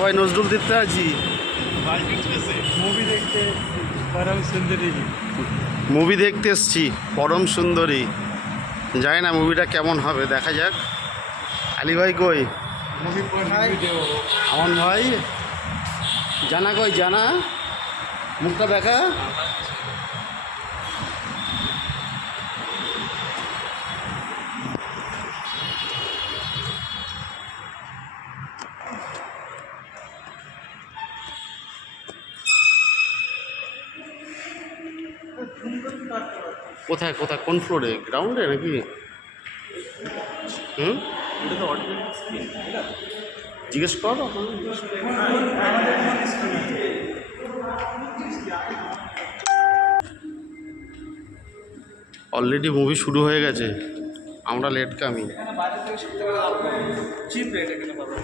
সবাই নজরুল দিতে আছি। মুভি দেখতে পরম সুন্দরী। মুভি দেখতে এসছি পরম সুন্দরী। জানি না মুভিটা কেমন হবে, দেখা যাক। আলী ভাই কই? মুভি পর ভিডিও আমন ভাই জানা কই? জানা মুখটা দেখা। কোথায় কোথায় কোন ফ্লোরে? গ্রাউন্ডে নাকি? হুম, জিজ্ঞেস কর। অলরেডি মুভি শুরু হয়ে গেছে, আমরা লেট কামি। বাইরে থেকে চিপ রেট এখানে পাবো।